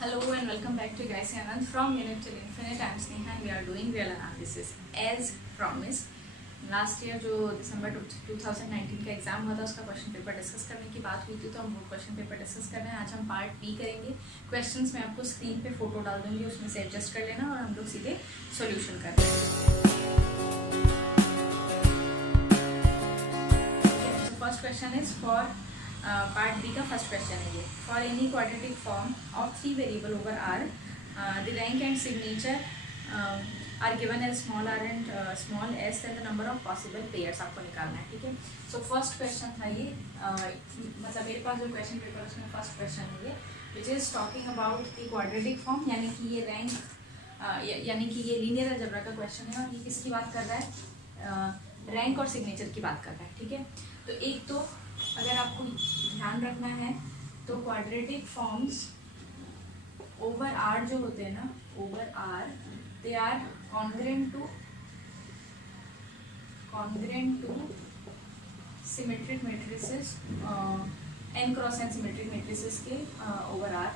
Hello and welcome back to Guys Anand from Unit till Infinite. I am Sneha and we are doing real analysis as promised. Last year जो दिसंबर 2019 का exam हुआ था उसका question paper discuss करने की बात हुई थी, तो हम वो क्वेश्चन पेपर डिस्कस कर रहे हैं। आज हम पार्ट बी करेंगे। क्वेश्चंस मैं आपको स्क्रीन पे फोटो डाल दूंगी, उसमें से एडजस्ट कर लेना और हम लोग सीधे सॉल्यूशन कर रहे हैं। First question is for part B का फर्स्ट क्वेश्चन है ये। For any quadratic form of 3 variable over R the rank and signature are given as small r and small s and the number of possible pairs आपको निकालना है। ठीक है, so first question था ये, मतलब मेरे पास जो क्वेश्चन पेपर उसमें फर्स्ट क्वेश्चन है ये, which is talking about the quadratic form, यानी कि ये रैंक यानी कि ये लीनियर अलजेब्रा का क्वेश्चन है और ये किसकी बात कर रहा है, रैंक और सिग्नेचर की बात कर रहा है। ठीक है, तो एक तो अगर आपको ध्यान रखना है तो क्वाड्रेटिक फॉर्म्स ओवर आर जो होते हैं ना, over R they are congruent to symmetric matrices, n cross n symmetric matrices के ओवर आर।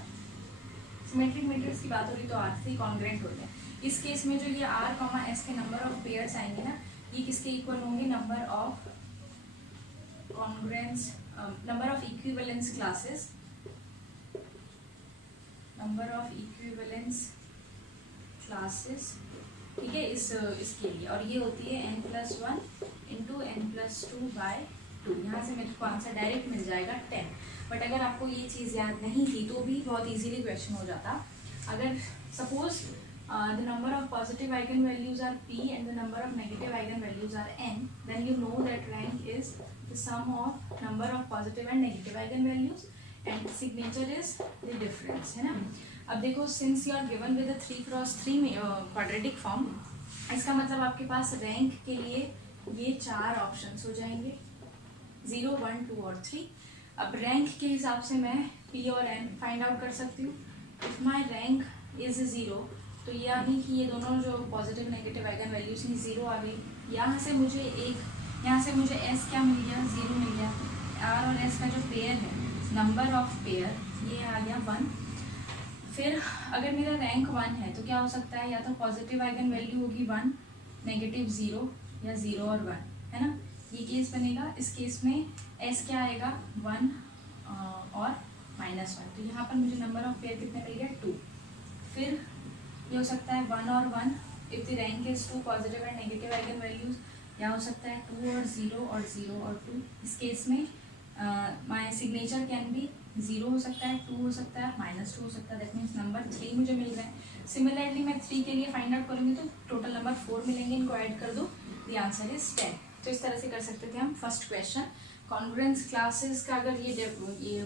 सिमेट्रिक मेट्रिक्स की बात हो रही तो आर से कॉन्ग्रेंट होते हैं। इस केस में जो ये आर कॉमा एस के नंबर ऑफ पेयर्स आएंगे ना, ये किसके इक्वल होंगे, number of congruence, number of equivalence classes, number of equivalence classes. ठीक है, इसके लिए, और ये होती है n+1 इंटू n+2/2। यहाँ से मेरे को आंसर डायरेक्ट मिल जाएगा 10। बट अगर आपको ये चीज़ याद नहीं थी तो भी बहुत इजीली क्वेश्चन हो जाता। अगर suppose the number of positive eigenvalues are p and the number of negative eigenvalues are n, then you know that rank is the sum of number of positive and negative eigenvalues and signature is the difference, है ना। अब देखो, since you are given with a 3x3 quadratic form, इसका मतलब आपके पास rank के लिए ये 4 ऑप्शंस हो जाएंगे, 0, 1, 2 और 3। अब रैंक के हिसाब से मैं p और n फाइंड आउट कर सकती हूँ। इफ माई रैंक इज 0 तो यानी कि ये दोनों जो पॉजिटिव नेगेटिव आइगन वैल्यूज में 0 आ गई। यहाँ से मुझे s क्या मिल गया, 0 मिल गया। r और s का जो पेयर है, नंबर ऑफ पेयर, ये आ गया 1। फिर अगर मेरा रैंक 1 है तो क्या हो सकता है, या तो पॉजिटिव आइगन वैल्यू होगी 1, नेगेटिव 0 या 0 और 1, है ना। ये केस बनेगा। इस केस में s क्या आएगा, 1 और -1। तो यहाँ पर मुझे नंबर ऑफ पेयर कितने मिल गया, 2। फिर ये हो सकता है 1 और 1 if the rank is 2 positive and negative eigen values, या हो सकता है 2 और 0 और 0 और 2। इस केस में माय सिग्नेचर कैन बी 0 हो सकता है, 2 हो सकता है, -2 हो सकता है। दैट मीन्स नंबर 3 मुझे मिल रहा है। सिमिलरली मैं 3 के लिए फाइंड आउट करूँगी तो टोटल नंबर 4 मिलेंगे, इनको ऐड कर दो, द आंसर इज 10। तो इस तरह से कर सकते थे हम फर्स्ट क्वेश्चन। कॉन्ग्रुएंस क्लासेस का अगर ये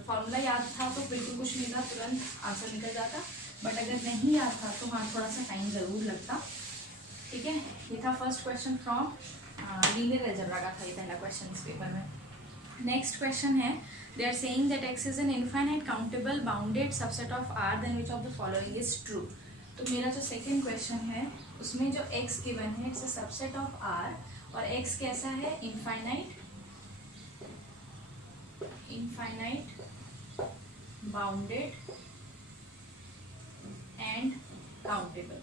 फॉर्मूला याद था तो बिल्कुल कुछ नहीं था, तुरंत आंसर निकल जाता। बट अगर नहीं याद था तो हाँ, थोड़ा सा टाइम ज़रूर लगता। ठीक है, ये था first question from linear algebra का था ये पहला क्वेश्चन इस पेपर में। नेक्स्ट क्वेश्चन है, they are saying that x is an infinite countable bounded subset of r, then which of the following is true. तो मेरा जो सेकेंड क्वेश्चन है उसमें जो x गिवन है, it's a subset of r, और x कैसा है, इनफाइनाइट बाउंडेड एंड काउंटेबल।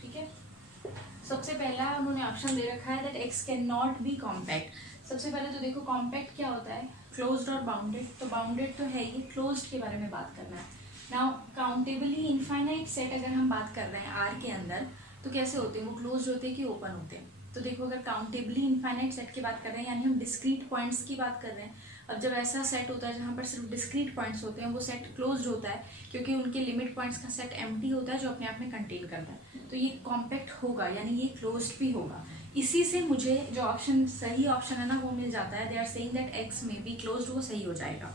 ठीक है, सबसे पहला उन्होंने ऑप्शन दे रखा है that x can not B compact. सबसे पहले तो देखो, कॉम्पैक्ट क्या होता है, क्लोज्ड और बाउंडेड। तो बाउंडेड तो है ही, क्लोज्ड के बारे में बात करना है। नाउ काउंटेबली इनफाइनाइट सेट अगर हम बात कर रहे हैं आर के अंदर, तो कैसे होते हैं, वो क्लोज्ड होते हैं कि ओपन होते हैं। तो देखो, अगर काउंटेबली इनफाइनाइट सेट की बात कर रहे हैं, यानी हम डिस्क्रीट पॉइंट्स की बात कर रहे हैं। अब जब ऐसा सेट होता है जहाँ पर सिर्फ डिस्क्रीट पॉइंट्स होते हैं, वो सेट क्लोज्ड होता है क्योंकि उनके लिमिट पॉइंट्स का सेट एम्प्टी होता है जो अपने आप में कंटेन करता है। तो ये कॉम्पैक्ट होगा, यानी ये क्लोज्ड भी होगा। इसी से मुझे जो ऑप्शन सही ऑप्शन है ना वो मिल जाता है। They are saying that X may be closed, वो सही हो जाएगा।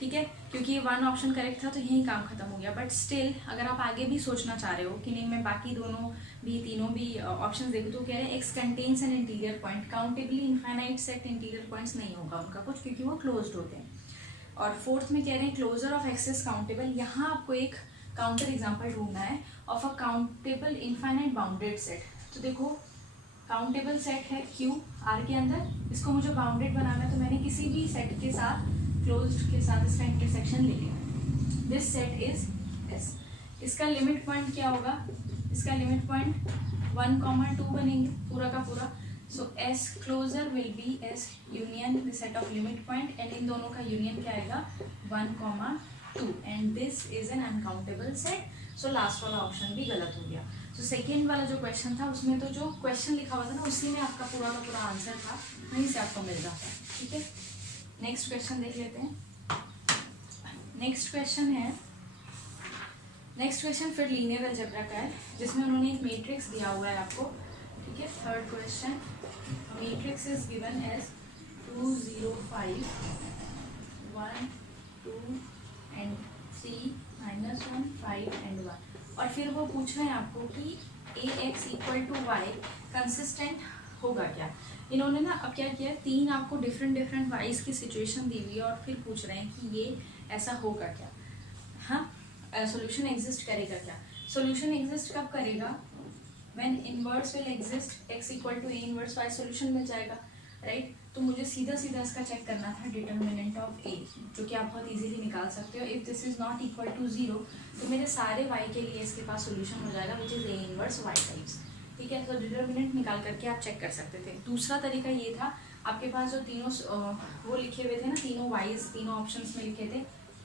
ठीक है, क्योंकि ये 1 ऑप्शन करेक्ट था तो यही काम खत्म हो गया। बट स्टिल अगर आप आगे भी सोचना चाह रहे हो कि नहीं, मैं बाकी तीनों भी ऑप्शन देखो, तो कह रहे हैं x contains an interior point. Countably infinite set interior points नहीं होगा उनका कुछ, क्योंकि वो क्लोज्ड होते हैं। और फोर्थ में कह रहे हैं closure of X is countable. यहाँ आपको एक काउंटर एग्जाम्पल ढूंढना है of a countable infinite bounded set. तो देखो, काउंटेबल सेट है क्यू आर के अंदर, इसको मुझे बाउंडेड बनाना है, तो मैंने किसी भी सेट के साथ क्लोज्ड के साथ इसका इंटरसेक्शन ले लिया। This set is S. इसका लिमिट पॉइंट क्या होगा, इसका लिमिट पॉइंट 1, 2 बनेंगे पूरा का पूरा। So as closure will be as union the set of limit point, and इन दोनों का यूनियन क्या आएगा 1, 2, and this is an uncountable set. So last वाला ऑप्शन भी गलत हो गया। तो सेकेंड वाला जो क्वेश्चन था उसमें तो जो क्वेश्चन लिखा हुआ था ना उसी में आपका पूरा का पूरा आंसर था, वहीं से आपको मिल जाता है। ठीक है, नेक्स्ट क्वेश्चन देख लेते हैं। नेक्स्ट क्वेश्चन है, नेक्स्ट क्वेश्चन फिर लीनियर अलजेब्रा का है, जिसमें उन्होंने एक मैट्रिक्स दिया हुआ है आपको। ठीक है, third question, matrix is given as 2, 0, 5, 1, 2 and 3, -1, 5 and 1। और फिर वो पूछ रहे हैं आपको कि ax = y कंसिस्टेंट होगा क्या। इन्होंने ना अब क्या किया, 3 आपको डिफरेंट वाइज की सिचुएशन दी हुई है और फिर पूछ रहे हैं कि ये ऐसा होगा क्या। हाँ, सॉल्यूशन एग्जिस्ट करेगा क्या। सॉल्यूशन एग्जिस्ट कब करेगा, when inverse will exist, x = a inverse y, solution मिल जाएगा, राइट। तो मुझे सीधा इसका चेक करना था डिटर्मिनेंट ऑफ a, जो कि आप बहुत इजीली निकाल सकते हो। If this is not equal to 0 तो मेरे सारे y के लिए इसके पास सॉल्यूशन हो जाएगा which is a inverse y types. ठीक है, तो डिटर्मिनेंट निकाल करके आप चेक कर सकते थे। दूसरा तरीका ये था, आपके पास जो तीनों वो लिखे हुए थे ना, तीनों वाइज तीनों ऑप्शंस में लिखे थे,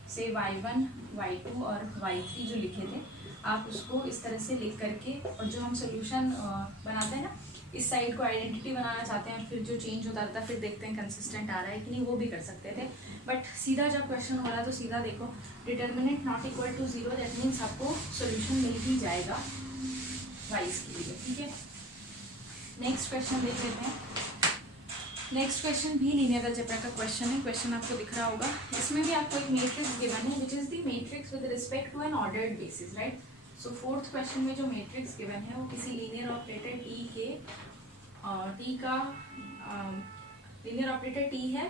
से y1, y2 और y3 जो लिखे थे, आप उसको इस तरह से लिख करके, और जो हम सोल्यूशन बनाते हैं ना, इस साइड को आइडेंटिटी बनाना चाहते हैं और फिर जो चेंज होता रहता है फिर देखते हैं कंसिस्टेंट आ रहा है कि नहीं, वो भी कर सकते थे। बट सीधा जब क्वेश्चन हो रहा है तो सीधा देखो, determinant not equal to 0, that means आपको सोल्यूशन मिल ही जाएगा वाइज के लिए। ठीक है, नेक्स्ट क्वेश्चन देख लेते हैं। नेक्स्ट क्वेश्चन भी लीनियर अलजेब्रा का क्वेश्चन है, क्वेश्चन आपको दिख रहा होगा। इसमें भी आपको एक मैट्रिक्स गिवन है which is the matrix with respect to an ordered basis, right. So fourth question में जो मैट्रिक्स गिवन है वो किसी लीनियर ऑपरेटर टी के टी का लीनियर ऑपरेटर टी है,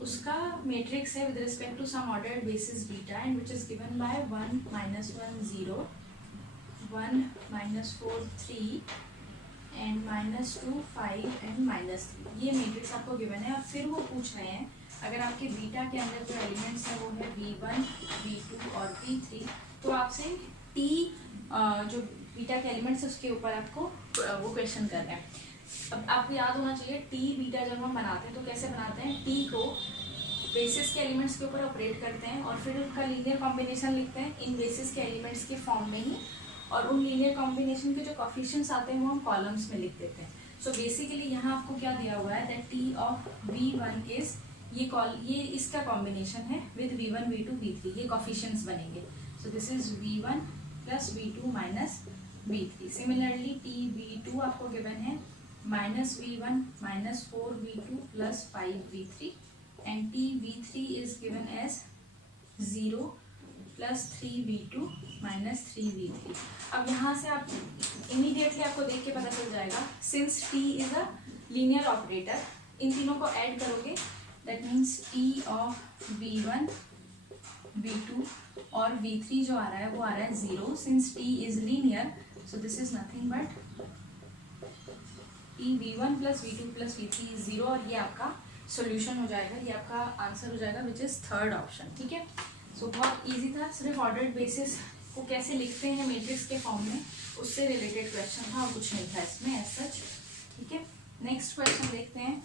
उसका मैट्रिक्स है with respect to some ordered basis beta, and which is given by 1, -1, 0, 1, -4, 3 and -2, 5 and -3। ये मैट्रिक्स आपको गिवन है। और फिर वो पूछ रहे हैं अगर आपके बीटा के अंदर जो एलिमेंट्स हैं वो है v1, v2 और v3, तो आपसे टी जो बीटा के एलिमेंट्स है उसके ऊपर आपको वो क्वेश्चन कर रहे हैं। अब आपको याद होना चाहिए टी बीटा जब हम बनाते हैं तो कैसे बनाते हैं, टी को बेसिस के एलिमेंट्स के ऊपर ऑपरेट करते हैं और फिर उनका लीनियर कॉम्बिनेशन लिखते हैं इन बेसिस के एलिमेंट्स के फॉर्म में ही, और उन लीनियर कॉम्बिनेशन के जो कोफिशिएंट्स आते हैं वो हम कॉलम्स में लिख देते हैं। सो बेसिकली यहाँ आपको क्या दिया हुआ है, that T of v1 is ये इसका कॉम्बिनेशन है विद v1, v2, v3, ये कोफिशिएंट्स बनेंगे। सो this is v1 + v2 - v3। Similarly T v2 आपको गिवन है -v1 -4v2 + 5v3, and t v3 is given as 0 + 3v2 - 3v3। अब यहाँ से आप इमीडिएटली आपको देख के पता चल जाएगा, since t is a linear operator, इन तीनों को ऐड करोगे that means t of v1, v2 और v3 जो आ रहा है वो आ रहा है 0, since t is linear, so this is nothing but t v1 + v2 + v3 is 0, और ये आपका सॉल्यूशन हो जाएगा, ये आपका आंसर हो जाएगा विच इज थर्ड ऑप्शन। ठीक है, सो बहुत इजी था, सिर्फ ऑर्डर्ड बेसिस को कैसे लिखते हैं मैट्रिक्स के फॉर्म में उससे रिलेटेड क्वेश्चन था और कुछ नहीं था इसमें एज सच। ठीक है, नेक्स्ट क्वेश्चन देखते हैं।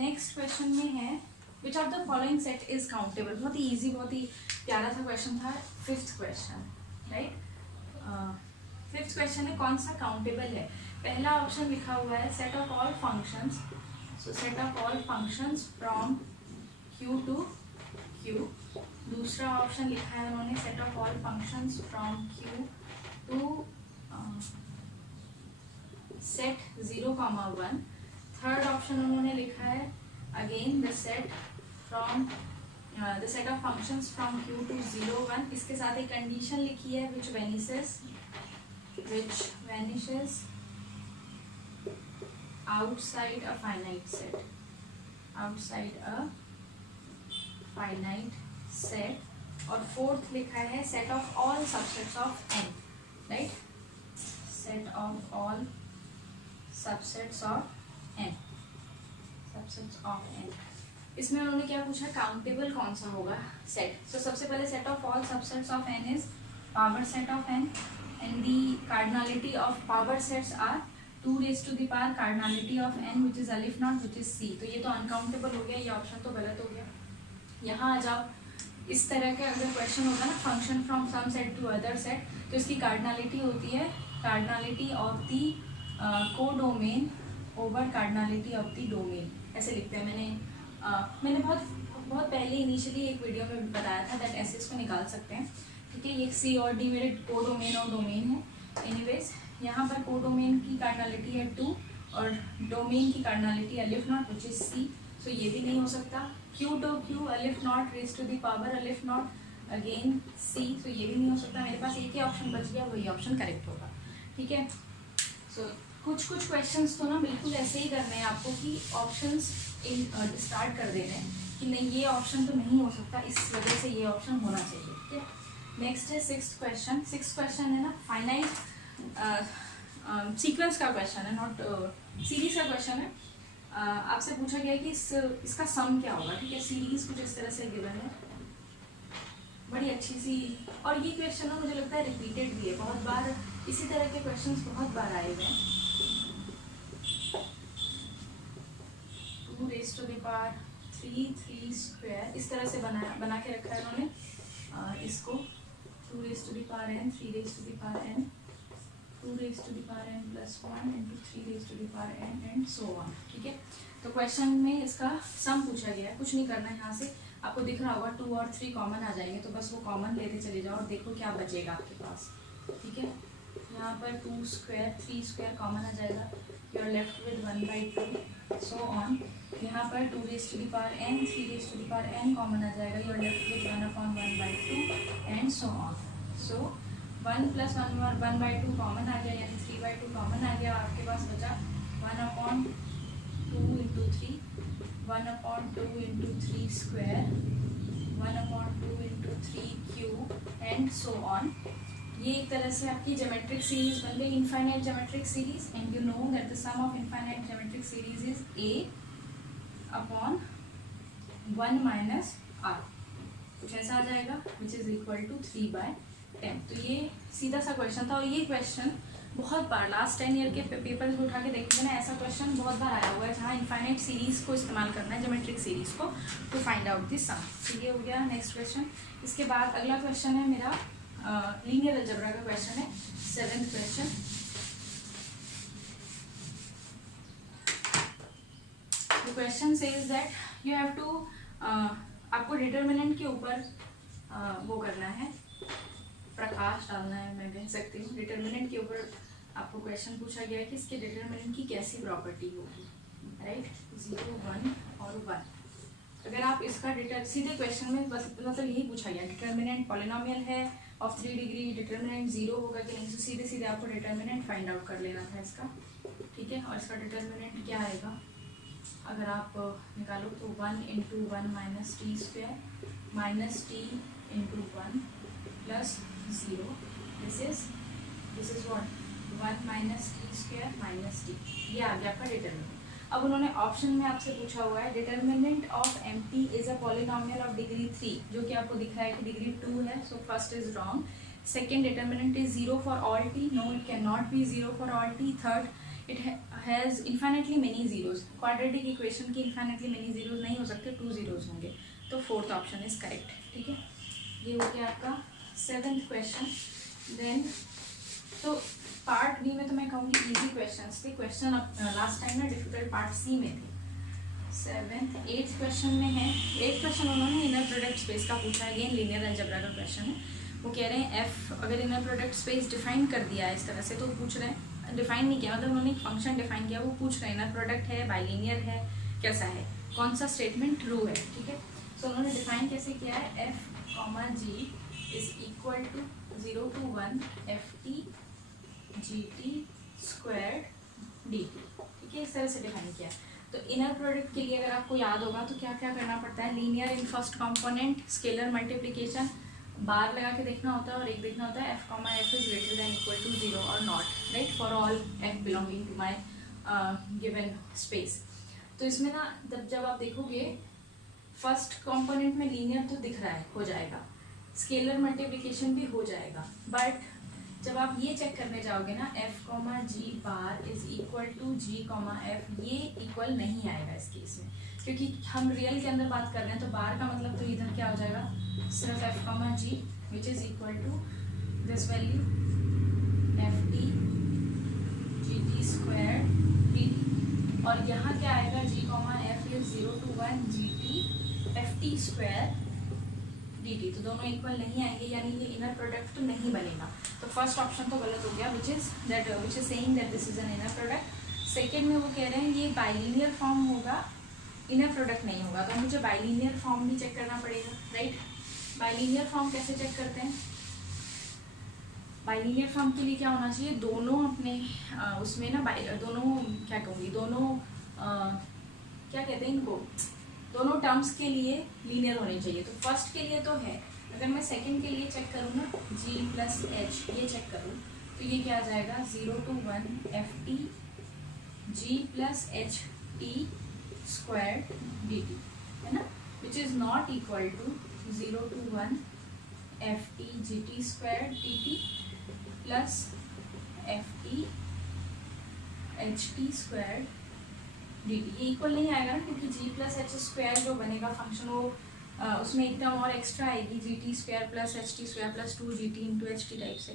नेक्स्ट क्वेश्चन में है विच of the following set is countable. बहुत ही ईजी, बहुत ही प्यारा सा क्वेश्चन था। Fifth question, right, fifth question है कौन सा काउंटेबल है। पहला ऑप्शन लिखा हुआ है set of all functions, so set of all functions from q to q। दूसरा ऑप्शन लिखा है उन्होंने set of all functions from q to set 0, 1। Third option उन्होंने लिखा है again the set from the set of functions from q to 0, 1। इसके साथ एक कंडीशन लिखी है which vanishes outside a finite set, outside a finite set। और fourth लिखा है set of all subsets of n, right, set of all subsets of n, subsets of n। इसमें उन्होंने क्या पूछा, काउंटेबल कौन सा होगा सेट। सो सबसे पहले set of all subsets of n is power set of n, and the cardinality of power sets are 2 raised to the power cardinality of n which is alif naught which is c। तो ये तो uncountable हो गया, ये option तो गलत हो गया। यहाँ आ जाओ, इस तरह का अगर क्वेश्चन होगा ना, function from some set to other set, तो इसकी कार्डिनलिटी होती है cardinality of the codomain over cardinality of the domain, ऐसे लिखते हैं। मैंने बहुत पहले इनिशियली एक वीडियो में बताया था दैट ऐसे इसको निकाल सकते हैं, ठीक है। ये सी और डी मेरे कोडोमेन और डोमेन है। एनीवेज यहाँ पर कोडोमेन की कार्डिनलिटी है 2 और डोमेन की कार्डिनलिटी अलिफ not which is C, so ये भी नहीं हो सकता। क्यू डो Q aleph naught raise to the power aleph naught again c, so ये भी नहीं हो सकता। मेरे पास एक ही ऑप्शन बच गया, वही ऑप्शन करेक्ट होगा, ठीक है। सो कुछ क्वेश्चंस तो ना बिल्कुल ऐसे ही करने हैं आपको कि ऑप्शंस स्टार्ट कर देने हैं कि नहीं ये ऑप्शन तो नहीं हो सकता, इस वजह से ये ऑप्शन होना चाहिए, ठीक है। नेक्स्ट है सिक्स्थ क्वेश्चन है ना, फाइनाइट सीक्वेंस का क्वेश्चन है, नॉट सीरीज का क्वेश्चन है। आपसे पूछा गया कि इसका सम क्या होगा, ठीक है। सीरीज कुछ इस तरह से गिवन है, बड़ी अच्छी सी, और ये क्वेश्चन ना मुझे लगता है रिपीटेड भी है, बहुत बार इसी तरह के क्वेश्चंस बहुत बार आए हुए हैं। 2 raised to the power 3 square इस तरह से बना के रखा है इन्होंने इसको। 2 raised to the power n, 3 raised to the power n, 2 raised to the power n plus 1 into 3 raised to the power n and so on, ठीक है। तो क्वेश्चन में इसका सम पूछा गया है, कुछ नहीं करना है। यहाँ से आपको दिख रहा होगा 2 और 3 कॉमन आ जाएंगे, तो बस वो कॉमन लेते चले जाओ और देखो क्या बचेगा आपके पास, ठीक है। यहाँ पर 2 स्क्वायर 3 स्क्वायर कॉमन आ जाएगा, you are left with 1/2 so on. यहाँ पर 2 raised to the power n 3 raised to the power n common आ जाएगा, you are left with 1/1/2 and so on. So 1 + 1/2 common आ गया, यानी 3/2 कॉमन आ गया। आपके पास बचा 1/2 into 3, 1/2 into 3 square, 1/2 into 3 cube and so on. ये एक तरह से आपकी ज्योमेट्रिक सीरीज बन गई, infinite geometric series, and you know that the sum of infinite geometric series is a/1 - r, कुछ ऐसा आ जाएगा विच इज इक्वल टू 3/10। तो ये सीधा सा क्वेश्चन था, और ये क्वेश्चन बहुत बार लास्ट 10 ईयर के पेपर्स में उठा के देखोगे ना, ऐसा क्वेश्चन बहुत बार आया हुआ है जहाँ इनफाइनाइट सीरीज को इस्तेमाल करना है, ज्योमेट्रिक सीरीज को, टू फाइंड आउट दिस सम। तो ये हो गया नेक्स्ट क्वेश्चन। इसके बाद अगला क्वेश्चन है मेरा लीनियर अलजेब्रा का क्वेश्चन है, 7th question. The question says that you have to, आपको डिटर्मिनेंट के ऊपर वो करना है, प्रकाश डालना है, मैं कह सकती हूँ। डिटर्मिनेंट के ऊपर आपको क्वेश्चन पूछा गया है कि इसके डिटर्मिनेंट की कैसी प्रॉपर्टी होगी, राइट। 0 1 और 1। अगर आप इसका सीधे क्वेश्चन में बस मतलब यही पूछा गया, डिटर्मिनेंट पॉलिनोमियल है ऑफ 3 डिग्री, डिटर्मिनेंट 0 होगा कि नहीं, तो सीधे आपको डिटर्मिनेंट फाइंड आउट कर लेना था इसका, ठीक है। और इसका डिटर्मिनेंट क्या आएगा अगर आप निकालो तो 1 × 1 - t square -t × 1 + 0, this is what 1 - t square -t, ये आ गया आपका डिटर्मिनेंट। अब उन्होंने ऑप्शन में आपसे पूछा हुआ है determinant of empty is a polynomial of degree 3, जो कि आपको दिख रहा है कि डिग्री 2 है, so first is wrong. Second, determinant is 0 for all t, no it can not be 0 for all t। Third, it has infinitely many zeros, quadratic equation की infinitely many zeros नहीं हो सकते, 2 जीरोज होंगे, तो fourth option is correct, ठीक है। ये हो गया आपका 7th क्वेश्चन। देन तो पार्ट बी में तो मैं कहूँगी इजी क्वेश्चंस थे, क्वेश्चन लास्ट टाइम ना डिफिकल्ट पार्ट सी में थे। 7th 8th क्वेश्चन में है, 8th क्वेश्चन उन्होंने इनर प्रोडक्ट स्पेस का पूछा है, अगेन लीनियर अलजेब्रा का क्वेश्चन है। वो कह रहे हैं एफ अगर इनर प्रोडक्ट स्पेस डिफाइन कर दिया है इस तरह से, तो पूछ रहे हैं, डिफाइन नहीं किया मतलब उन्होंने एक फंक्शन डिफाइन किया, वो पूछ रहे हैं इनर प्रोडक्ट है, बाइलिनियर है, कैसा है, कौन सा स्टेटमेंट ट्रू है, ठीक है। सो उन्होंने डिफाइन कैसे किया है, f g is equal to 0 to 1 ft gt squared dt, ठीक है, इस तरह से डिफाइन किया। तो इनर प्रोडक्ट के लिए अगर आपको याद होगा तो क्या क्या करना पड़ता है, linear in first component, scalar multiplication, bar लगा के देखना होता है, और एक देखना होता है f, is greater than equal to 0 और not, right, for all f belonging to my given space. तो इसमें ना जब आप देखोगे फर्स्ट कंपोनेंट में लीनियर तो दिख रहा है, हो जाएगा, स्केलर मल्टीप्लिकेशन भी हो जाएगा, बट जब आप ये चेक करने जाओगे ना f comma g bar is equal to g comma f, ये इक्वल नहीं आएगा इस केस में, क्योंकि हम रियल के अंदर बात कर रहे हैं, तो बार का मतलब तो इधर क्या हो जाएगा, सिर्फ f comma g which is equal to this value f t g t square d t, और यहाँ क्या आएगा g comma f is 0 to 1 g t f t square d t, तो दोनों इक्वल नहीं आएंगे, यानी ये इनर प्रोडक्ट तो नहीं बनेगा। तो फर्स्ट ऑप्शन तो गलत हो गया, विच is saying that this is an inner product. Second में वो कह रहे हैं ये बाइलिनियर फॉर्म होगा, इनर प्रोडक्ट नहीं होगा, तो मुझे बाइलिनियर फॉर्म भी चेक करना पड़ेगा, राइट। बाइलिनियर फॉर्म कैसे चेक करते हैं, बाइलिनियर फॉर्म के लिए क्या होना चाहिए, दोनों अपने उसमें ना दोनों क्या कहूँगी, दोनों क्या कहते हैं इनको, दोनों टर्म्स के लिए लीनियर होने चाहिए। तो फर्स्ट के लिए तो है, अगर मैं सेकंड के लिए चेक करूँ ना, g प्लस एच ये चेक करूँ, तो ये क्या आ जाएगा 0 to 1 f t g plus h t square d t, है ना, which is not equal to 0 to 1 f t g t square d t plus f t h t square d t, ये equal नहीं आएगा ना, क्योंकि जी plus H square जो बनेगा function वो उसमें एक टर्म और एक्स्ट्रा आएगी, जी t square plus h t square plus 2 G T into H T type से।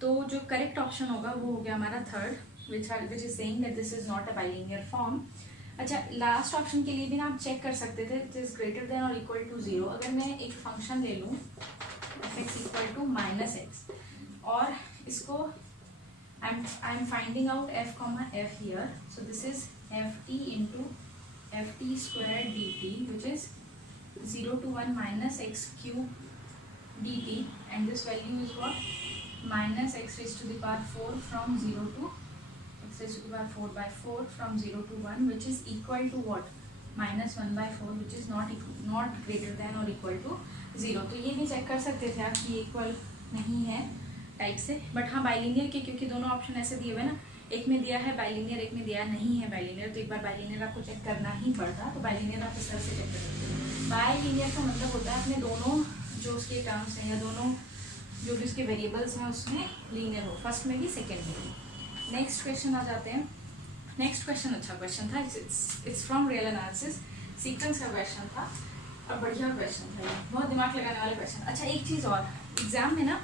तो जो करेक्ट ऑप्शन होगा वो हो गया हमारा third, which is saying that this is not a bilinear form. अच्छा, लास्ट ऑप्शन के लिए भी ना आप चेक कर सकते थे, इट इज ग्रेटर देन और इक्वल टू 0। अगर मैं एक फंक्शन ले लूँ f x equal to minus x, और इसको I am finding out f comma f here, so this is f t into f t square d t which is 0 to 1 minus x cube dt, and this value is what, minus x raised to the power 4 from 0 to x raised to the power 4 by 4 from 0 to 1, which is equal to what, minus 1 by 4, which is not greater than or equal to 0। तो ये भी check कर सकते थे आप कि equal नहीं है टाइप से, बट हाँ बाइलिनियर के, क्योंकि दोनों ऑप्शन ऐसे दिए हुए ना, एक में दिया है बाइलिनियर, एक में दिया नहीं है बाइलिनियर, तो एक बार बाइलिनियर आपको चेक करना ही पड़ता, तो बाइलिनियर आप इस तरह से चेक कर सकते हैं। बाइलिनियर का मतलब होता है अपने दोनों जो उसके टर्म्स हैं या दोनों जो भी उसके वेरिएबल्स हैं उसमें लीनियर हो, फर्स्ट में भी सेकेंड में भी। नेक्स्ट क्वेश्चन आ जाते हैं। नेक्स्ट क्वेश्चन अच्छा क्वेश्चन था, it's from real analysis, sequence का क्वेश्चन था और बढ़िया क्वेश्चन था, बहुत दिमाग लगाने वाला क्वेश्चन। अच्छा, एक चीज़ और, एग्जाम में ना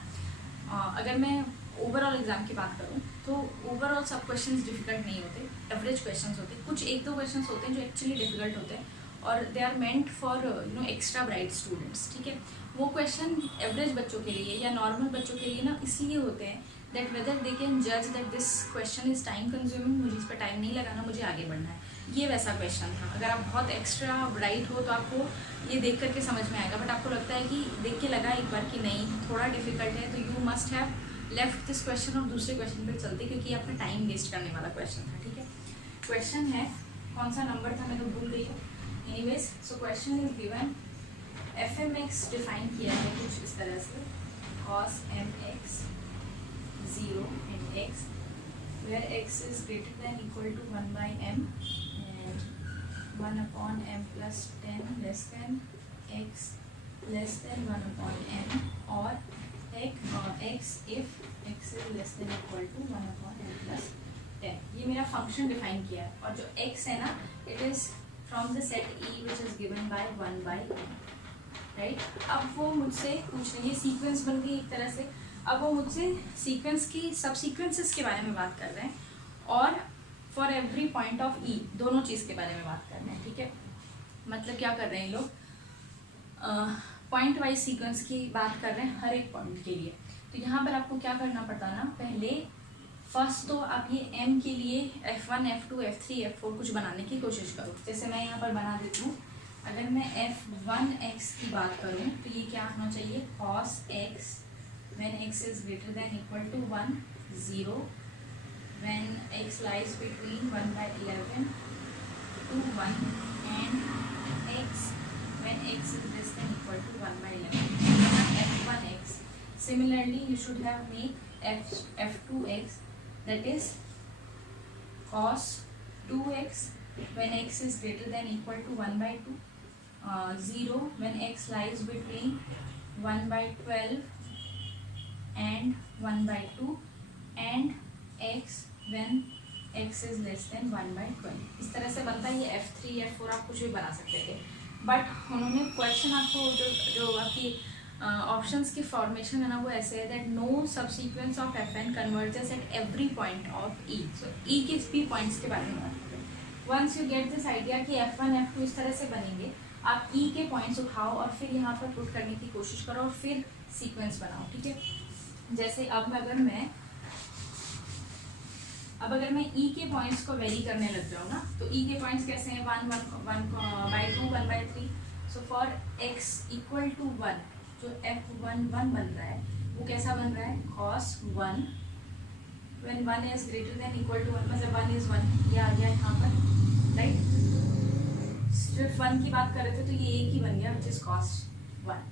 अगर मैं ओवरऑल एग्जाम की बात करूँ तो ओवरऑल सब क्वेश्चंस डिफिकल्ट नहीं होते, एवरेज क्वेश्चंस होते, कुछ एक दो क्वेश्चंस होते हैं जो एक्चुअली डिफिकल्ट होते हैं और they are meant for extra bright students, ठीक है। वो क्वेश्चन एवरेज बच्चों के लिए या नॉर्मल बच्चों के लिए ना इसलिए होते हैं दैट वेदर दे कैन जज that this question is time consuming, मुझे इस पर टाइम नहीं लगाना, मुझे आगे बढ़ना है। ये वैसा क्वेश्चन था। अगर आप बहुत एक्स्ट्रा ब्राइट हो तो आपको ये देख करके समझ में आएगा, बट आपको लगता है कि देख के लगा एक बार कि नहीं थोड़ा डिफिकल्ट है, तो you must have left this question और दूसरे क्वेश्चन पे चलते, क्योंकि अपना टाइम वेस्ट करने वाला क्वेश्चन था, ठीक है। क्वेश्चन है, कौन सा नंबर था मैं तो भूल गई हूँ। Anyways, so question is given, f m x define किया है कुछ इस तरह से, cos m x 0 and x, where x is greater than equal to 1 by m and 1 upon m plus 10 less than x less than 1 upon m, or x if x is less than equal to 1 upon m plus 10। ये मेरा function define किया है, और जो x है ना, it is from the set E which is given by 1 by m, right. अब वो मुझसे पूछ रही है, सीक्वेंस बन गई एक तरह से, अब वो मुझसे सीक्वेंस की सब सीक्वेंसेस के बारे में बात कर रहे हैं और फॉर एवरी पॉइंट ऑफ ई दोनों चीज़ के बारे में बात कर रहे हैं, ठीक है। मतलब क्या कर रहे हैं ये लोग, पॉइंट वाइज सीक्वेंस की बात कर रहे हैं हर एक पॉइंट के लिए। तो यहाँ पर आपको क्या करना पड़ता ना, पहले फर्स्ट तो आप ये m के लिए f1 f2 f3 f4 कुछ बनाने की कोशिश करो। जैसे मैं यहाँ पर बना देती हूँ, अगर मैं f1x की बात करूँ तो ये क्या होना चाहिए, cos x when x is greater than equal to 1, 0, when x lies between 1 by 11 to 1, and x when x is less than equal to 1 by 11, f1x. Similarly, you should have made f2x, that is cos 2x when x is greater than equal to 1 by 2, 0 when x lies between 1/12 and 1/2 and x when x is less than 1/20। इस तरह से बनता है ये F3 F4 आप कुछ भी बना सकते थे, बट उन्होंने क्वेश्चन आपको जो आपकी ऑप्शंस की फॉर्मेशन है ना वो ऐसे है that no subsequence of Fn converges at every point of E। So E के भी पॉइंट्स के बारे में बात करें। Once you get this idea कि F1 F2 इस तरह से बनेंगे, आप E के पॉइंट्स उठाओ और फिर यहाँ पर पुट करने की कोशिश करो और फिर सीक्वेंस बनाओ, ठीक है। जैसे अब अगर मैं E के पॉइंट्स को वेरी करने लग जाऊँ ना, तो E के पॉइंट्स कैसे हैं 1 1/2 1/3। So for x equal to 1 जो F11 बन रहा है वो कैसा बन रहा है cos 1 when 1 is greater than equal to 1, मतलब 1 is 1 ये आ गया यहाँ पर, राइट। सिर्फ 1 की बात कर रहे थे तो ये एक ही बन गया which is cos 1।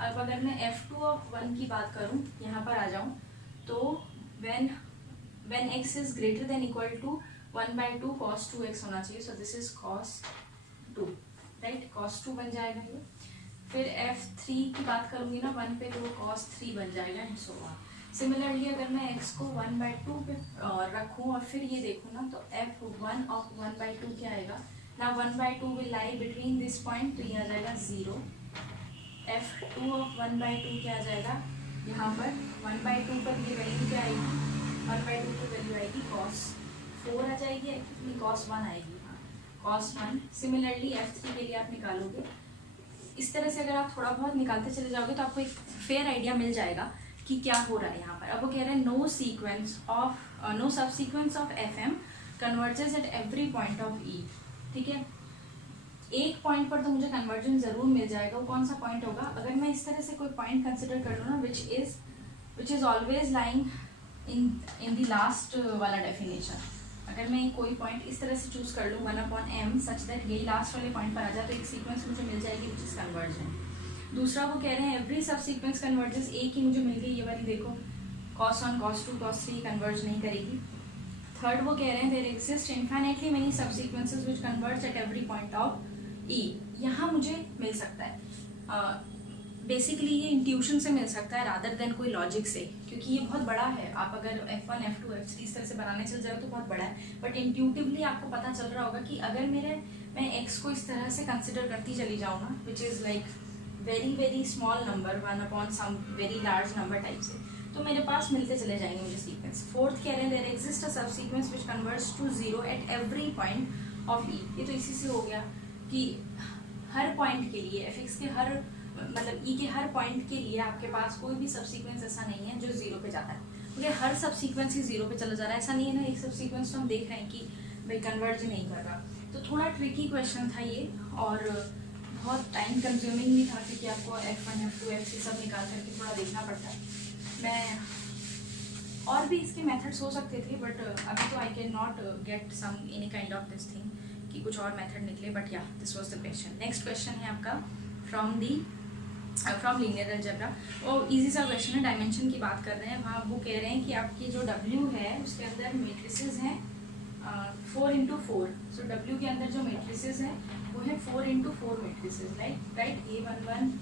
अब अगर मैं F2 of 1 की बात करूँ, यहाँ पर आ जाऊँ, तो when x is greater than equal to 1/2 cos 2x होना चाहिए, so this is cos 2, right, cos 2 बन जाएगा ये। फिर F3 की बात करूँगी ना 1 पे, तो cos 3 बन जाएगा एंड सो ऑन। सिमिलरली अगर मैं x को 1/2 पे रखूँ और फिर ये देखूँ ना, तो F1 of 1/2 क्या आएगा ना, 1/2 will lie between this point, तो ये आ जाएगा 0। F2 of 1/2 क्या आ जाएगा यहाँ पर 1/2 पर ये वैल्यू क्या आएगी, 1/2 की वैल्यू आएगी cos 4 आ जाएगी, एक्चुअली cos 1 आएगी, हाँ cos 1। सिमिलरली F3 के लिए आप निकालोगे इस तरह से, अगर आप थोड़ा बहुत निकालते चले जाओगे तो आपको एक फेयर आइडिया मिल जाएगा कि क्या हो रहा है यहाँ पर। अब वो कह रहे हैं no subsequence of FM converges at every point of E, ठीक है। एक पॉइंट पर तो मुझे कन्वर्जन जरूर मिल जाएगा, वो कौन सा पॉइंट होगा, अगर मैं इस तरह से कोई पॉइंट कंसिडर कर लूँ ना which is always lying in the last वाला डेफिनेशन। अगर मैं कोई पॉइंट इस तरह से चूज कर लूँ 1/m सच दैट यही लास्ट वाले पॉइंट पर आ जाए, तो एक सीक्वेंस मुझे मिल जाएगी विच इज कन्वर्जन। दूसरा वो कह रहे हैं एवरी सब सीक्वेंस कन्वर्जेस, एक ही मुझे मिल गई ये वाली, देखो cos 1 cos 2 cos 3 कन्वर्ज नहीं करेगी। थर्ड वो कह रहे हैं देयर एग्जिस्ट इनफाइनाइटली मेनी सब sequences which converge eight every point of E। यहाँ मुझे मिल सकता है बेसिकली ये इंट्यूशन से मिल सकता है रादर देन कोई लॉजिक से, क्योंकि ये बहुत बड़ा है। आप अगर F1 F2 F3 इस तरह से बनाने चल जाओ तो बहुत बड़ा है, बट इंट्यूटिवली आपको पता चल रहा होगा कि अगर मैं x को इस तरह से कंसिडर करती चली जाऊँ ना, which is like very very small number 1/some very large number type से, तो मेरे पास मिलते चले जाएंगे मुझे सीक्वेंस। फोर्थ कह रहे हैं there exist a subsequence which converts to 0 at every point of E। ये तो इसी से हो गया कि हर पॉइंट के लिए fx के हर मतलब E के हर पॉइंट के लिए आपके पास कोई भी सब सीक्वेंस ऐसा नहीं है जो 0 पे जाता है, क्योंकि हर सब सीक्वेंस ही 0 पे चला जा रहा है। ऐसा नहीं है ना, एक सब सीक्वेंस तो हम देख रहे हैं कि भाई कन्वर्ज नहीं कर रहा। तो थोड़ा ट्रिकी क्वेश्चन था ये और बहुत टाइम कंज्यूमिंग भी था, क्योंकि आपको F1 F2 F3 सब निकाल करके थोड़ा देखना पड़ता है। मैं और भी इसके मेथड्स हो सकते थे, बट अभी तो I can not get some any kind of this thing कि कुछ और मेथड निकले, but yeah this was the question. Next question है आपका फ्रॉम लीनियर अलजेब्रा। वो इजी सा क्वेश्चन है, डायमेंशन की बात कर रहे हैं। वहाँ वो कह रहे हैं कि आपकी जो W है उसके अंदर मेट्रिसेस हैं 4x4। सो W के अंदर जो मेट्रिसेस हैं वो है 4x4 matrices, right, A11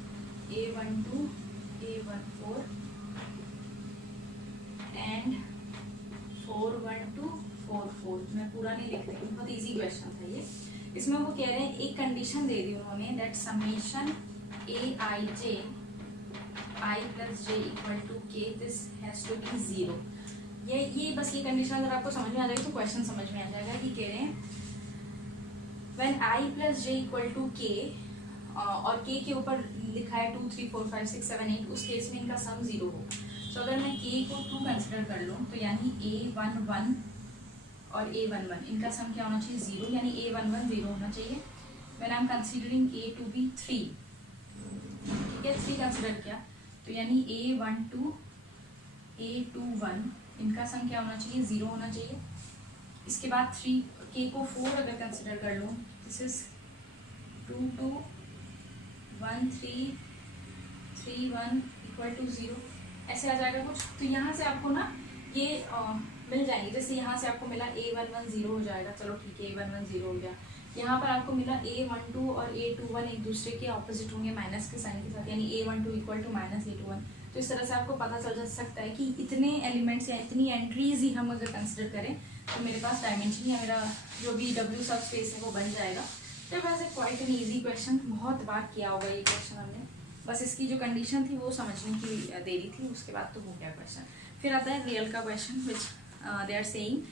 A12 A14 and 412 4 मैं पूरा नहीं लिख रही हूँ, बहुत इजी क्वेश्चन था ये। इसमें वो कह रहे हैं एक कंडीशन दे दी उन्होंने that summation Aij I plus j equal to k this has to be 0। ये बस ये कंडीशन अगर आपको समझ में आ जाएगी तो क्वेश्चन समझ में आ जाएगा कि कह रहे हैं when I plus j equal to k और k के ऊपर लिखा है 2 3 4 5 6 7 8, उस केस में इनका सम 0 हो। तो अगर मैं k को 2 कंसिडर कर लूँ तो यानी A11 और A11 इनका सम क्या होना चाहिए 0, यानी A11 0 होना चाहिए। when I am considering A to be 3, ठीक है 3 कंसिडर किया तो यानी A12 A21 इनका सम क्या होना चाहिए 0 होना चाहिए। इसके बाद 3 k को 4 अगर कंसिडर कर लूँ, दिस इज 2 2 1 3 3 1 इक्वल टू 0, ऐसे आ जाएगा कुछ। तो यहाँ से आपको ना ये मिल जाएंगे, जैसे यहाँ से आपको मिला A11 0 हो जाएगा, चलो ठीक है A11 0 हो गया। यहाँ पर आपको मिला a12 और a21 एक दूसरे के ऑपोजिट होंगे माइनस के साइन के साथ, यानी a12 equal to minus a21। तो इस तरह से आपको पता चल जा सकता है कि इतने एलिमेंट्स या इतनी एंट्रीज ही हम अगर कंसिडर करें तो मेरे पास डायमेंशन या मेरा जो भी W सब स्पेस है वो बन जाएगा। तो वैसे क्वाइट एन ईजी क्वेश्चन, बहुत बार किया होगा ये क्वेश्चन हमने, बस इसकी जो कंडीशन थी वो समझने की देरी थी, उसके बाद तो हो गया क्वेश्चन। फिर आता है रियल का question, which they are saying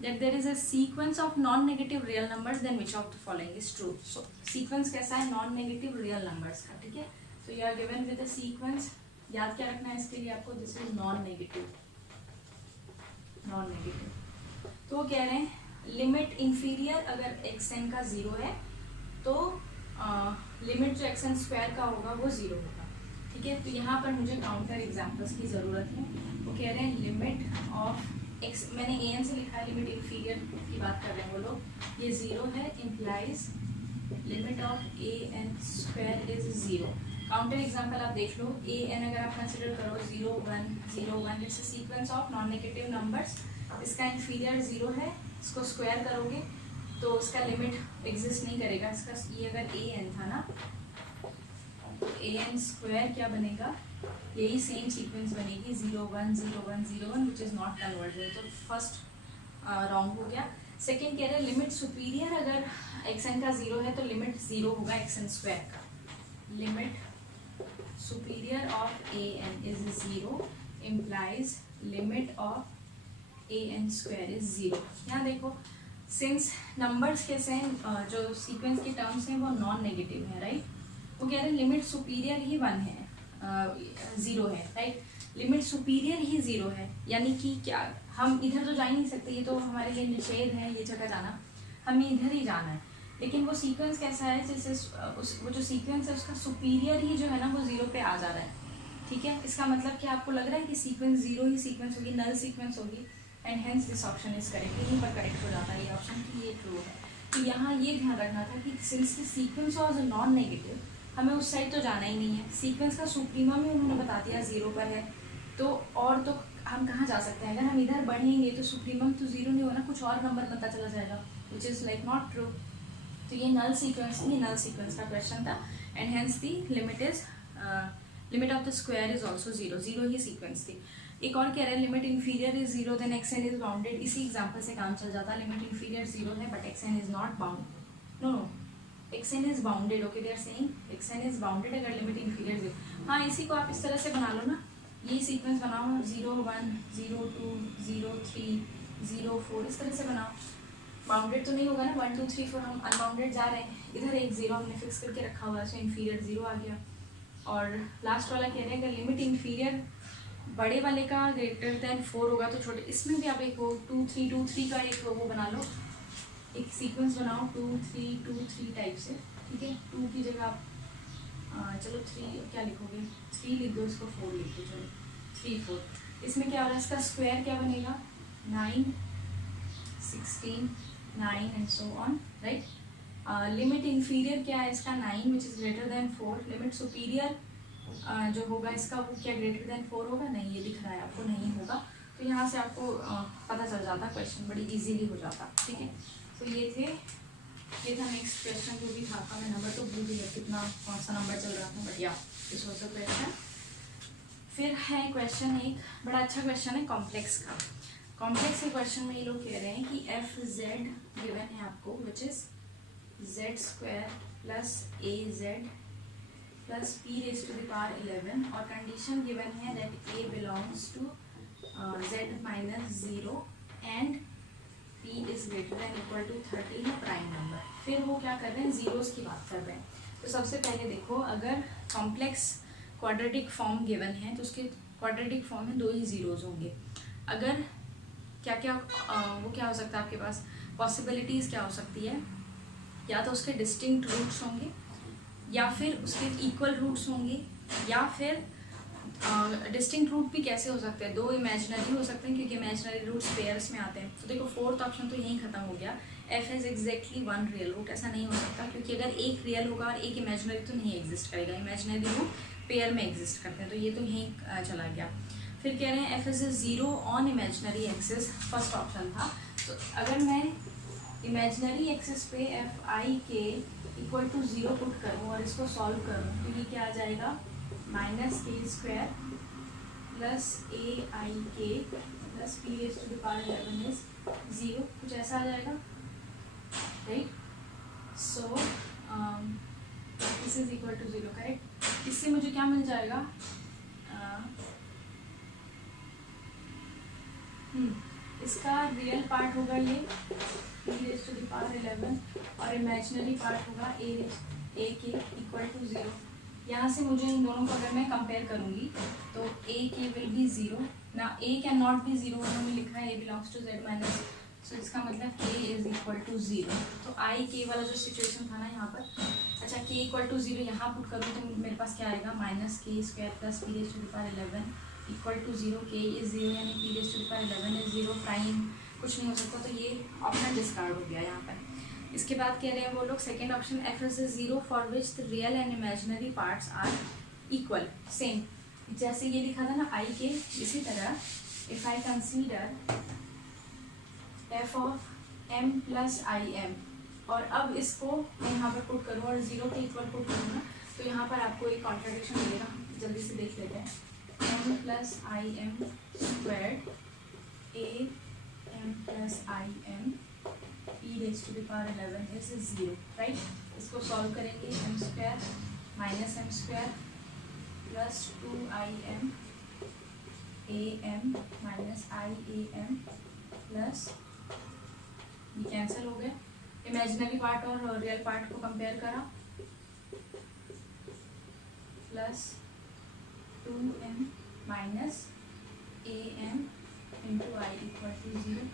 that there is a sequence of non-negative real numbers, then which of the following is true? So sequence कैसा है? non-negative real numbers का, ठीक है। So you are given with a sequence, याद क्या रखना है इसके लिए आपको? this is non-negative। तो कह रहे हैं लिमिट इंफीरियर अगर xn का 0 है तो लिमिट जो xn स्क्वायर का होगा वो 0 होगा, ठीक है। तो यहाँ पर मुझे काउंटर एग्जाम्पल्स की ज़रूरत है। वो कह रहे हैं लिमिट ऑफ x, मैंने an से लिखा है, लिमिट इंफीरियर की बात कर रहे हैं वो लोग, ये 0 है, implies limit of an square is 0। Counter example आप देख लो, an अगर आप कंसिडर करो 0 1 0 1, it's a sequence of non negative numbers, इसका इंफीरियर 0 है, इसको स्क्वायर करोगे तो उसका लिमिट एग्जिस्ट नहीं करेगा। इसका ये अगर an था ना, तो an स्क्वायर क्या बनेगा? यही सेम सीक्वेंस बनेगी 0 1 0 1 0 1, विच इज़ नॉट कन्वर्टेबल। तो फर्स्ट रॉन्ग हो गया। सेकेंड कह रहे हैं लिमिट सुपीरियर अगर xn का 0 है तो लिमिट 0 होगा xn स्क्वायर का। Limit superior of an is 0 implies limit of an square is 0। यहाँ देखो, सिंस नंबर्स कैसे हैं, जो सीक्वेंस के टर्म्स हैं वो नॉन नेगेटिव है, राइट। वो कह रहे हैं लिमिट सुपीरियर ही 1 है, 0 है, राइट। लिमिट सुपीरियर ही 0 है, यानी कि क्या, हम इधर तो जा ही नहीं सकते, ये तो हमारे लिए निषेध है ये जगह जाना, हमें इधर ही जाना है। लेकिन वो सीक्वेंस कैसा है, जैसे वो जो सीक्वेंस है उसका सुपीरियर ही जो है ना वो 0 पे आ जा रहा है, ठीक है। इसका मतलब कि आपको लग रहा है कि सीक्वेंस 0 ही सीक्वेंस होगी, नल सीक्वेंस होगी, and hence this option is correct. यहीं पर करेक्ट हो जाता है ये ऑप्शन कि ये ट्रू है। तो यहाँ ये ध्यान रखना था कि since the sequence was non negative, हमें उस साइड तो जाना ही नहीं है। सीक्वेंस का सुप्रीमा में उन्होंने बता दिया 0 पर है, तो और तो हम कहाँ जा सकते हैं? अगर हम इधर बढ़ेंगे तो सुप्रीमम तो 0 नहीं होना, कुछ और नंबर पता चला जाएगा, which is like not true. तो ये नल सीक्वेंस का क्वेश्चन था, and hence the limit is limit of the square is also 0, 0 ही सीक्वेंस थी। एक और कह रहे हैं limit inferior is 0 then xn is bounded. इसी एग्जाम्पल से काम चल जाता है, लिमिट इंफीरियर 0 है but xn is not bound, no xn is bounded, okay they are saying xn is bounded अगर लिमिट इंफीरियर 0। हाँ, इसी को आप इस तरह से बना लो ना, ये सीक्वेंस बनाओ 0 1 0 2 0 3 0 4, इस तरह से बनाओ। बाउंडेड तो नहीं होगा ना, 1 2 3 4 हम अनबाउंडेड जा रहे हैं, इधर एक 0 हमने फिक्स करके रखा हुआ है, सो इंफीरियर 0 आ गया। और लास्ट वाला कह रहे हैं अगर लिमिट इंफीरियर बड़े वाले का ग्रेटर देन 4 होगा तो छोटे, इसमें भी आप एक 2 3 2 3 का एक वो बना लो, एक सीक्वेंस बनाओ 2 3 2 3 टाइप से, ठीक है। 2 की जगह आप चलो 3 क्या लिखोगे, 3 लिख दो, इसको 4 लिख दो, चलो 3 4। इसमें क्या हो रहा है, इसका स्क्वायर क्या बनेगा 9 16 9 and so on, right. Limit inferior क्या है इसका 9 which is greater than 4। Limit superior जो होगा इसका वो क्या ग्रेटर देन 4 होगा? नहीं, ये दिख रहा है आपको, नहीं होगा। तो यहाँ से आपको पता चल जाता, क्वेश्चन बड़ी इजीली हो जाता, ठीक है। तो ये था नेक्स्ट क्वेश्चन जो भी था, मैं नंबर तो भूल गया कितना कौन सा नंबर चल रहा था, बट या इस वाज द क्वेश्चन। फिर है क्वेश्चन एक बड़ा अच्छा क्वेश्चन है कॉम्प्लेक्स का। कॉम्प्लेक्स के क्वेश्चन में ये लोग कह रहे हैं कि एफ जेड गिवन है आपको, which is z square plus a z plus p raise to the power 11, और कंडीशन गिवन है that a belongs to z minus 0 and p is greater than equal to 13 prime number. फिर वो क्या कर रहे हैं, जीरोस की बात कर रहे हैं। तो सबसे पहले देखो, अगर कॉम्प्लेक्स क्वाड्रेटिक फॉर्म गिवन है तो उसके क्वाड्रेटिक फॉर्म में 2 ही जीरोज होंगे। अगर क्या क्या वो क्या हो सकता है आपके पास, पॉसिबिलिटीज़ क्या हो सकती है, या तो उसके डिस्टिंक्ट रूट्स होंगे, या फिर उसके इक्वल रूट्स होंगे, या फिर डिस्टिंक्ट रूट भी कैसे हो सकते हैं, 2 इमेजिनरी हो सकते हैं क्योंकि इमेजिनरी रूट्स पेयर्स में आते हैं। तो देखो फोर्थ ऑप्शन तो यहीं खत्म हो गया, f is exactly 1 real root, ऐसा नहीं हो सकता क्योंकि अगर एक रियल होगा और एक इमेजिनरी तो नहीं एग्जिस्ट करेगा, इमेजिनरी रूट पेयर में एग्जिस्ट करते हैं, तो ये तो यहीं चला गया। फिर कह रहे हैं F is 0 on imaginary axis, first option था। तो अगर मैं इमेजिनरी एक्सिस पे एफ आई के इक्वल टू 0 पुट करूँ और इसको सॉल्व करूँ तो ये क्या आ जाएगा, minus k square plus a i k plus P raise to the power 11 is 0, कुछ ऐसा आ जाएगा, right. So this is equal to 0, correct. इससे मुझे क्या मिल जाएगा, इसका रियल पार्ट होगा ये e raise to the power 11 और इमेजिनरी पार्ट होगा ए के इक्वल टू 0। यहाँ से मुझे इन दोनों को अगर मैं कंपेयर करूँगी तो ए के विल बी 0 ना, ए कैन नॉट बी 0, उन्होंने लिखा है ए बिलोंग्स टू जेड माइनस, सो इसका मतलब के इज इक्वल टू 0। तो आई के वाला जो सिचुएशन था ना यहाँ पर, अच्छा के इक्वल टू 0 यहाँ पुट करूँ तो मेरे पास क्या आएगा, minus k square plus P raise to the power 11 equal to 0, k is 0 यानी P raise to the power 11 is 0, prime कुछ नहीं हो सकता, तो ये ऑप्शन डिस्कार्ड हो गया यहाँ पर। इसके बाद कह रहे हैं वो लोग second option, f is 0 for which the real and imaginary parts are equal, same जैसे ये लिखा था ना आई के, इसी तरह if I consider f of m plus I m, और अब इसको मैं यहाँ पर पुट करूँ और 0 के इक्वल पुट करूँ ना, तो यहाँ पर आपको एक कॉन्ट्रडिक्शन मिलेगा, जल्दी से देख लेते हैं। M plus I m squared a M plus I m e raise to the power 11 is 0, right. इसको सॉल्व करेंगे, m square minus m square plus 2im a m minus i a M plus, ये cancel हो गया, imaginary part और real part को compare करा, plus 2m minus a m into i equal to 0।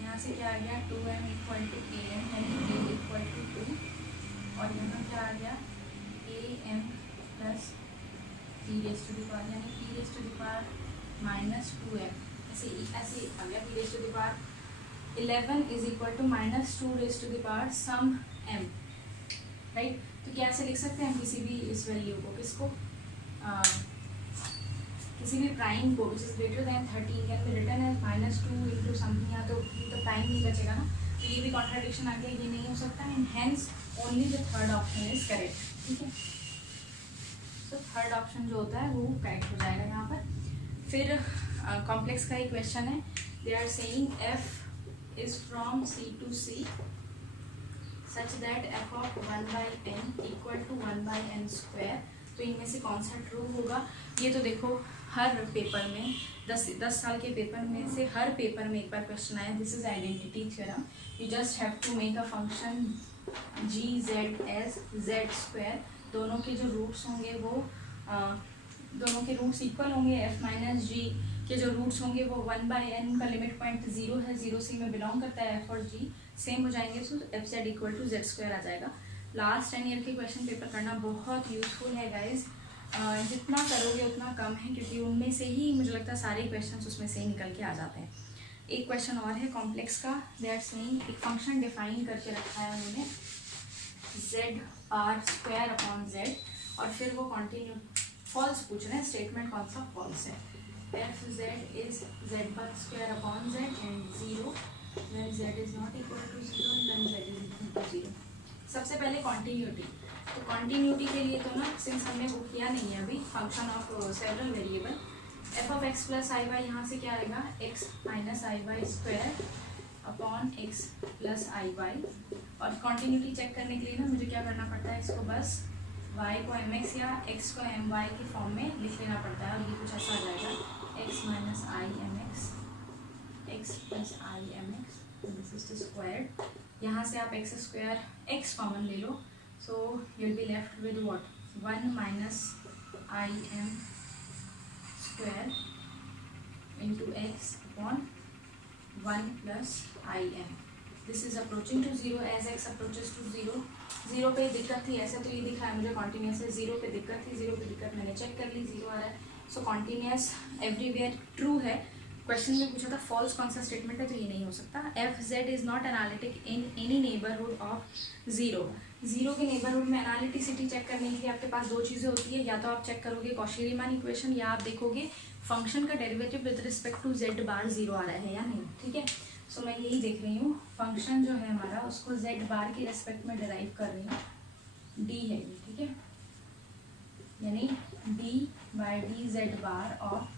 यहाँ से क्या आ गया, 2m equal to A M यानी ए इक्वल टू 2, और यहाँ क्या आ गया, A M plus P raise to the power यानी P raise to the power minus 2m, ऐसे आ गया, P raise to the power 11 is equal to minus 2 raise to the power sum m, right. तो क्या ऐसे लिख सकते हैं किसी भी इस वैल्यू को, किसको, किसी भी प्राइम को which is greater than 13 can be written as minus 2 into something, या तो प्राइम नहीं बचेगा ना, तो ये भी कॉन्ट्रडिक्शन आ गया, ये नहीं हो सकता, and hence only the third option is correct, ठीक है। तो थर्ड ऑप्शन जो होता है वो करेक्ट हो जाएगा यहाँ पर। फिर कॉम्प्लेक्स का ही क्वेश्चन है, they are saying f is from c to c such that f of 1/n equal to 1/n square, तो इनमें से कौन सा ट्रू होगा। ये तो देखो हर पेपर में 10 साल के पेपर में से हर पेपर में एक बार क्वेश्चन आया, this is identity theorem, you just have to make a function g z as z square, दोनों के जो रूट्स होंगे वो दोनों के रूट्स इक्वल होंगे, एफ माइनस जी के जो रूट्स होंगे वो 1/n का लिमिट पॉइंट 0 है, 0 से में बिलोंग करता है एफ और जी सेम हो जाएंगे, so F Z equal to Z square आ जाएगा। लास्ट 10 ईयर के क्वेश्चन पेपर करना बहुत यूजफुल है गाइज, जितना करोगे उतना कम है, क्योंकि उनमें से ही मुझे लगता है सारे क्वेश्चंस उसमें से ही निकल के आ जाते हैं। एक क्वेश्चन और है कॉम्प्लेक्स का, दे आर सेइंग एक फंक्शन डिफाइन करके रखा है उन्होंने z r square upon z, और फिर वो कंटिन्यू फॉल्स पूछ रहे हैं, स्टेटमेंट कौन सा फॉल्स है, F Z is z bar square upon z and 0 when z is not equal to 0 and when z is equal to 0। सबसे पहले कॉन्टीन्यूटी, तो कॉन्टीन्यूटी के लिए तो ना सिंस हमने वो किया नहीं है अभी, function of several variable, F of x plus I Y, यहाँ से क्या आएगा, X minus I Y square upon X plus I Y, और कॉन्टीन्यूटी चेक करने के लिए ना मुझे क्या करना पड़ता है, इसको बस y को एम एक्स या x को एम वाई के फॉर्म में लिख लेना पड़ता है, और ये कुछ ऐसा आ जाएगा, x minus I M X X plus I M X, this is the square, यहाँ से आप एक्स स्क्वायर एक्स कॉमन ले लो, so you will be left with what 1 minus I M square into X upon 1 plus I M, this is approaching to 0 as X approaches to 0। 0 पे दिक्कत थी, ऐसे तो ये दिख रहा है मुझे कॉन्टीन्यूस है, 0 पे दिक्कत थी, 0 पे दिक्कत मैंने चेक कर ली, 0 आ रहा है, सो कॉन्टीन्यूस एवरीवेयर ट्रू है। क्वेश्चन में पूछा था फॉल्स कौन सा स्टेटमेंट है, तो ये नहीं हो सकता, F Z is not analytic in any neighbourhood of 0। 0 के नेबरहुड में एनालिटिसिटी चेक करने के लिए आपके पास दो चीज़ें होती है, या तो आप चेक करोगे कॉशी-रीमान इक्वेशन, या आप देखोगे फंक्शन का derivative with respect to Z bar 0 आ रहा है या नहीं, ठीक है। सो मैं यही देख रही हूँ, फंक्शन जो है हमारा उसको z बार के रेस्पेक्ट में डिराइव कर रही हूँ, d है ये, ठीक है, यानी d बाई डी जेड बार और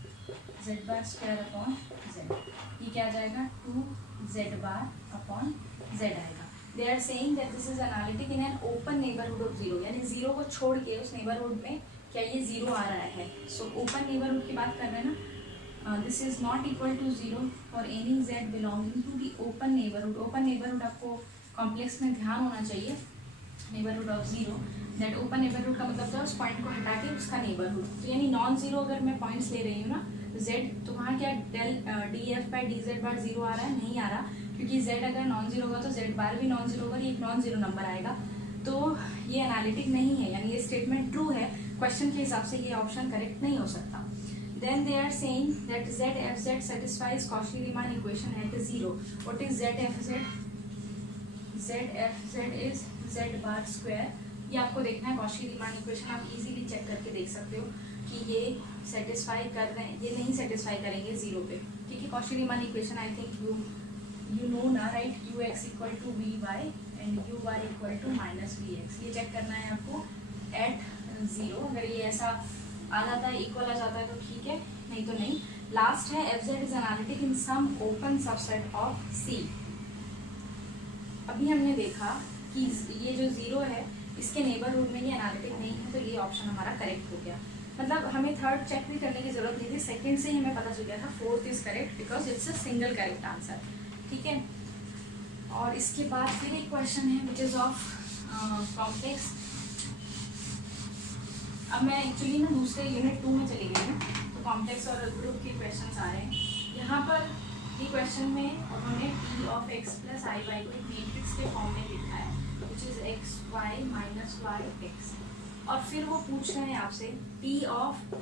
z बार स्क्वायर अपॉन z, ये क्या आ जाएगा 2z बार अपॉन z आएगा। They are saying that this is analytic in an open neighbourhood of zero, यानी जीरो को छोड़ के उस नेबरहुड में क्या ये जीरो आ रहा है। सो ओपन नेबरहुड की बात कर रहे हैं ना, this is not equal to zero for any z belonging to the open neighbourhood. Open neighbourhood आपको कॉम्प्लेक्स में ध्यान होना चाहिए, neighbourhood of zero, that open neighbourhood का मतलब था उस पॉइंट को हटा के उसका नेबरहुड। तो यानी नॉन जीरो अगर मैं पॉइंट्स ले रही हूँ ना z, तो वहाँ क्या del D F by D Z bar zero आ रहा है, नहीं आ रहा, क्योंकि z अगर नॉन जीरो होगा तो z बार भी नॉन जीरो होगा, ये एक नॉन जीरो नंबर आएगा। तो ये एनालिटिक नहीं है, यानी ये स्टेटमेंट ट्रू है, क्वेश्चन के हिसाब से ये ऑप्शन करेक्ट नहीं हो सकता। Then they are saying that ZFZ satisfies Cauchy-Riemann equation at 0. What is ZFZ? ZFZ is Z bar square. ये आपको देखना है Cauchy-Riemann equation, आप इजीली चेक करके देख सकते हो कि ये सेटिस्फाई कर रहे हैं, ये नहीं सेटिस्फाई करेंगे जीरो पे, ठीक है। Cauchy-Riemann equation I think you know ना, right, ux equal to v y and u y equal to minus v x, ये चेक करना है आपको एट जीरो। अगर ये ऐसा आ जाता है, इक्वल आ जाता है तो ठीक है, नहीं तो नहीं। लास्ट है F Z is analytic in some open subset of C. अभी हमने देखा कि ये जो जीरो है इसके नेबरहुड में ये एनालिटिक नहीं है, तो ये ऑप्शन हमारा करेक्ट हो गया। मतलब हमें थर्ड चेक भी करने की जरूरत नहीं थी, सेकंड से ही हमें पता चल गया था fourth is correct because it's a single correct answer, ठीक है। और इसके बाद फिर एक क्वेश्चन है विच इज ऑफ कॉम्प्लेक्स। अब मैं एक्चुअली ना दूसरे यूनिट 2 में चली गई हूँ, तो कॉम्प्लेक्स और ग्रुप के क्वेश्चंस आ रहे हैं। यहाँ पर ये क्वेश्चन में उन्होंने t of x plus I y को मैट्रिक्स के फॉर्म में लिखा है, which is x y minus y x, और फिर वो पूछ रहे हैं आपसे t of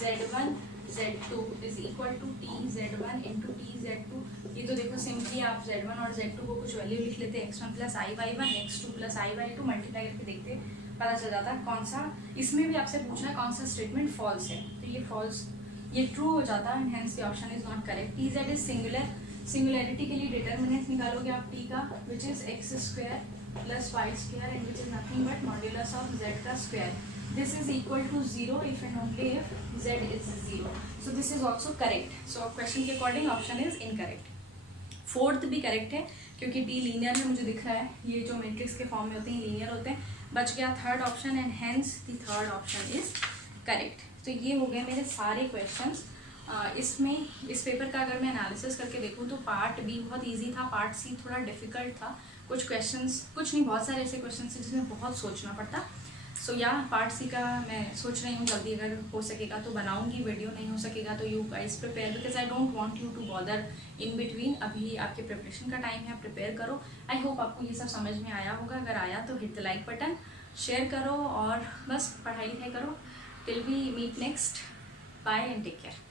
z1 z2 is equal to t z1 into t z2। ये तो देखो सिंपली आप z1 और z2 को कुछ वैल्यू लिख लेते, x1 प्लस आई वाई वन, x2 प्लस आई वाई टू, मल्टीप्लाई करके देखते पता चल जाता है कौन सा। इसमें भी आपसे पूछना है कौन सा स्टेटमेंट फॉल्स है, तो ये फॉल्स, ये ट्रू हो जाता है, hence the option is not correct. T Z is singular, singularity के लिए डिटर्मिनेंट निकालोगे आप टी का, which is X square plus Y square and which is nothing but modulus of Z का square. This is equal to zero if and only if Z is zero, so this is also correct. So question के according option is incorrect. Fourth भी correct है क्योंकि T linear में मुझे दिख रहा है, ये जो मैट्रिक्स के फॉर्म में होते हैं लीनियर होते हैं। बच गया third option and hence the third option is correct. तो ये हो गए मेरे सारे क्वेश्चंस। इसमें इस पेपर का अगर मैं एनालिसिस करके देखूँ तो पार्ट बी बहुत इजी था, पार्ट सी थोड़ा डिफिकल्ट था। कुछ क्वेश्चंस, कुछ नहीं बहुत सारे ऐसे क्वेश्चंस थे जिसमें बहुत सोचना पड़ता। सो या पार्ट सी का मैं सोच रही हूँ जल्दी अगर हो सकेगा तो बनाऊंगी वीडियो, नहीं हो सकेगा तो you guys prepare because I don't want you to bother in between. अभी आपके प्रिपरेशन का टाइम है, प्रिपेयर करो। आई होप आपको ये सब समझ में आया होगा, अगर आया तो hit the like button, share करो और बस पढ़ाई लिखाई करो। Till we meet next, bye and take care.